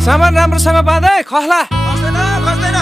सामान राम्रोसँग बाँधे खस्ला खस्दैन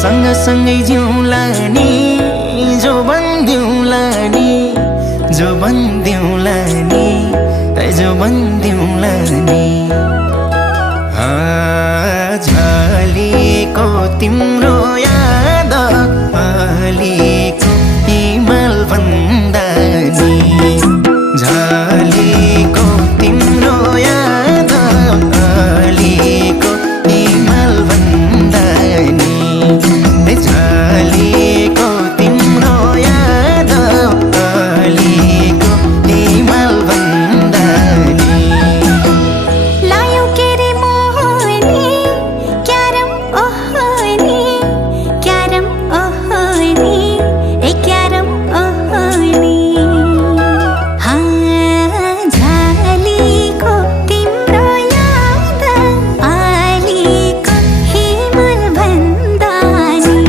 सँगसँगै जिउँला नि जो बन्दिउँला नि जो बन्दिउँला नि जो बन्दिउँला नि झलेको तिम्रो याद अलिको हिमाल भन्दा नि झलेको तिम्रो याद अलिको हिमाल भन्दा नि झलेको तिम्रो याद अलिको हिमाल भन्दा नि लायौ के रे मोहनी क्यारम ओहनी ए क्यारम ओहनी झलेको तिम्रो याद अलिको हिमाल भन्दा नि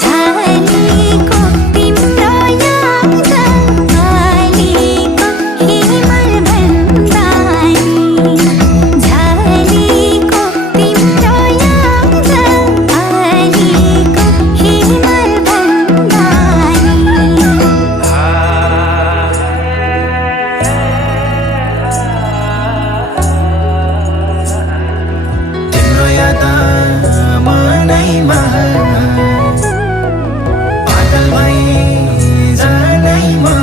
झलेको तिम्रो याद अलिको हिमाल भन्दा नि झलेको तिम्रो याद अलिको हिमाल भन्दा तिम्रो याद मनैमा पागल भई जानैमा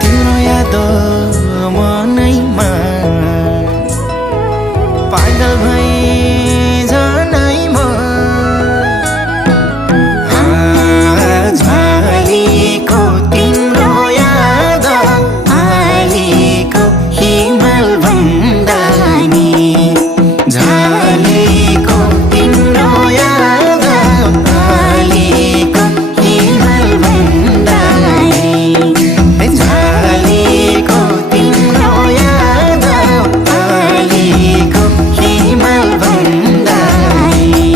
तिम्रो याद मनैमा पागल भई जानैमा झलेको तिम्रो याद अलिको हिमाल भन्दा नि झलेको तिम्रो याद अलिको हिमाल भन्दा नि झलेको तिम्रो याद अलिको हिमाल भन्दा नि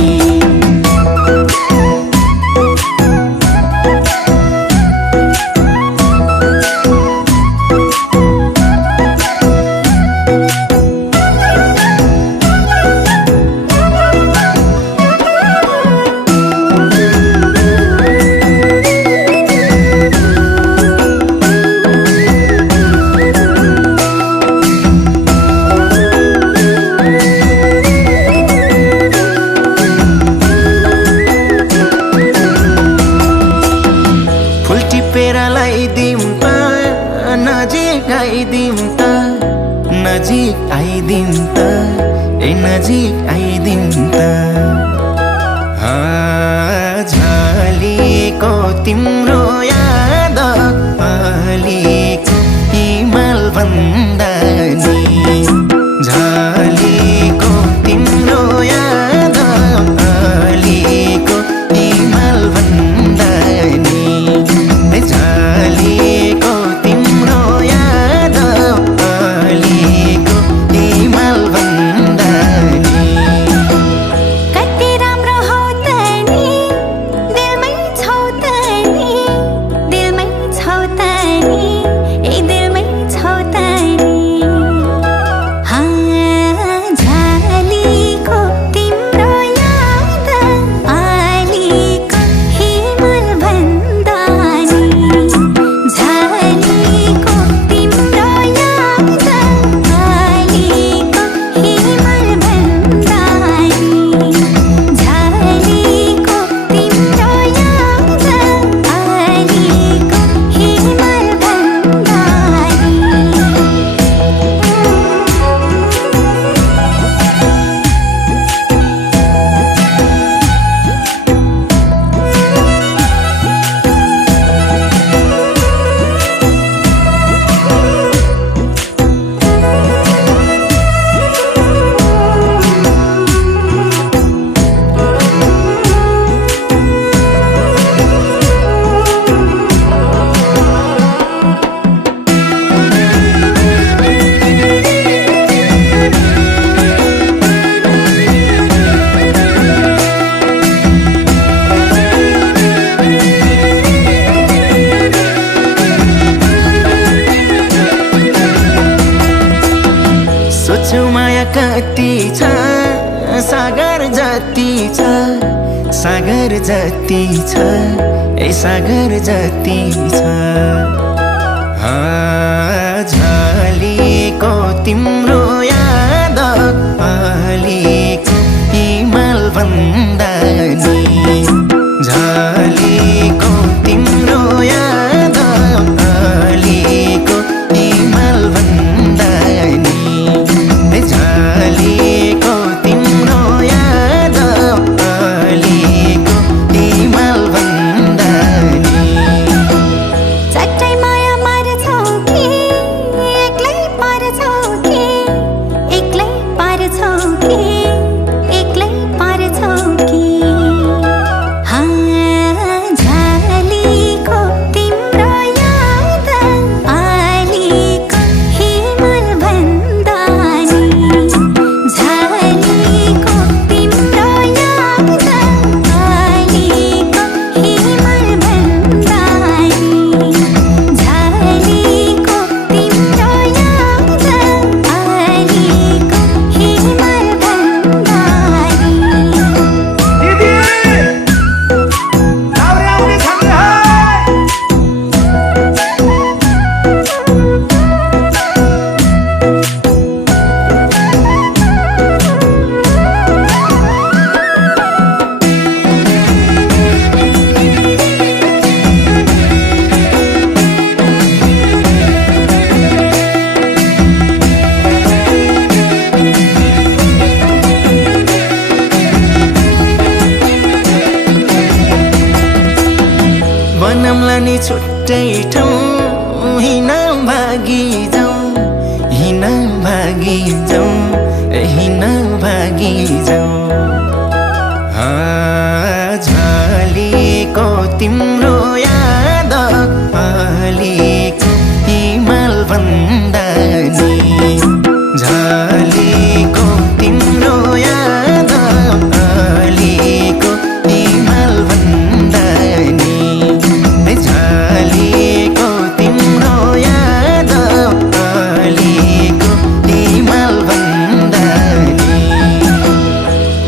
फुल टिपेर लगाइदिउँ त नजिक आइदिउँ त नजिक आइदिउँ त नजिक आइदिउँ त झलेको तिम्रो याद अलिको हिमाल भन्दा नि झलेको तिम्रो याद अलिको हिमाल भन्दा नि झलेको तिम्रो याद अलिको हिमाल भन्दा नि कति राम्रो हौ त नि दिलमै छौ त नि सागर जति छ ए सागर जति छ झलेको तिम्रो याद अलिको हिमाल भन्दा नि झलेको तिम्रो याद अलिको हिमाल भन्दा नि झलेको तिम्रो याद अलिको हिमाल भन्दा नि चट्टै माया मार्छौ कि एक्लै पार्छौ कि एक्लै पार्छौ कि एक्लै पार्छौ कि झलेको तिम्रो याद अलिको हिमाल भन्दा नि झलेको तिम्रो याद अलिको हिमाल भन्दा नि झलेको तिम्रो याद अलिको हिमाल भन्दा नि दिदी लाउरे आउने छन् है बनौला नि छुट्टै ठाउँ हिँड भागी जाउँ हिँड भागी जाउँ हिँड भागी जाउँ झलेको तिम्रो याद अलिको हिमाल भन्दा नि झलेको तिम्रो याद अलिको हिमाल भन्दा नि झलेको तिम्रो याद अलिको हिमाल भन्दा नि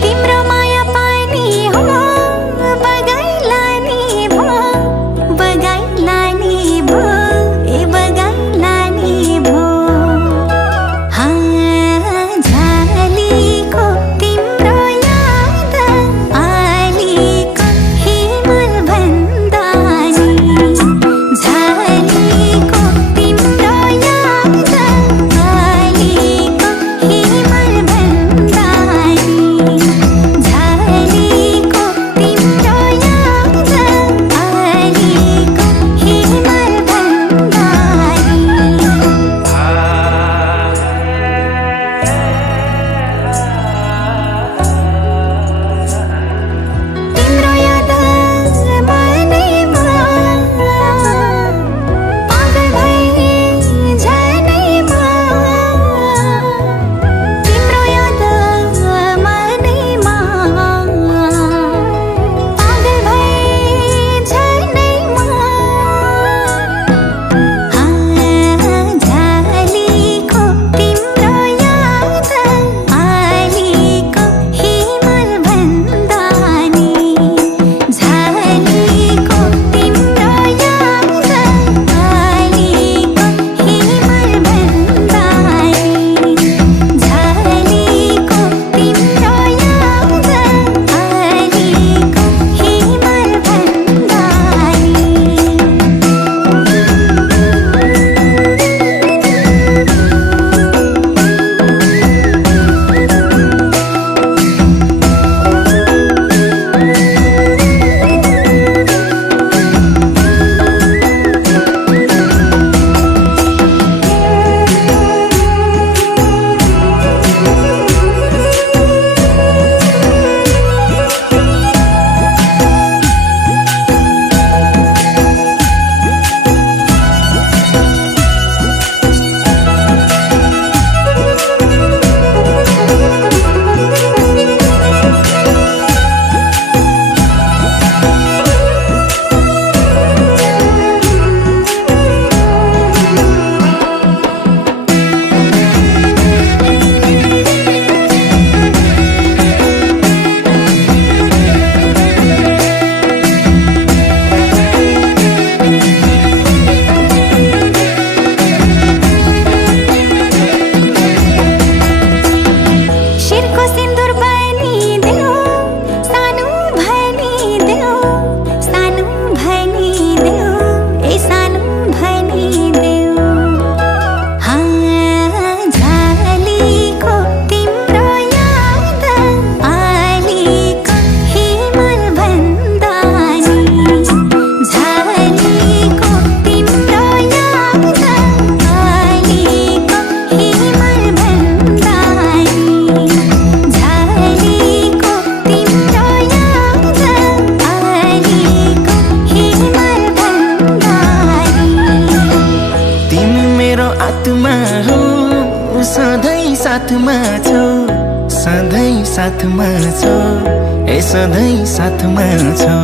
तिम्रो माया पानी हो बगाइला नि भो साथमा छौ ए सधैँ साथमा छौ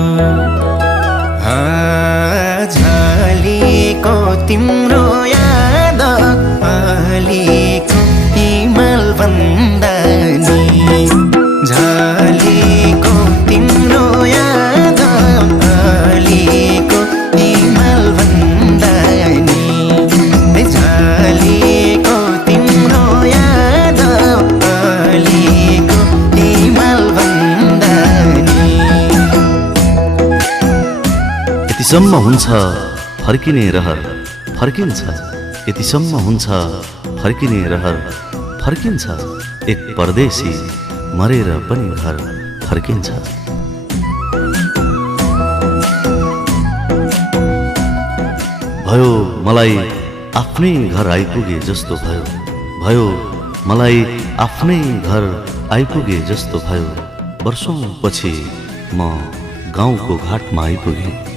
झलेको तिम्रो याद अलीको हिमाल भन्दा नि झलेको तिम्रो याद अलीको हिमाल भन्दा नि झलेको तिम्रो याद अलीको हिमाल भन्दा नि यतिसम्म हुन्छ फर्किने रहर फर्किन्छ यतिसम्म हुन्छ फर्किने रहर फर्किन्छ एक परदेशी मरेर पनि घर फर्किन्छ भयो मलाई आफ्नै घर आइपुगे जस्तो भयो मलाई आफ्नै घर आइपुगे जस्तो भयो वर्षौं पछि म गाउँको घाटमा आइपुगे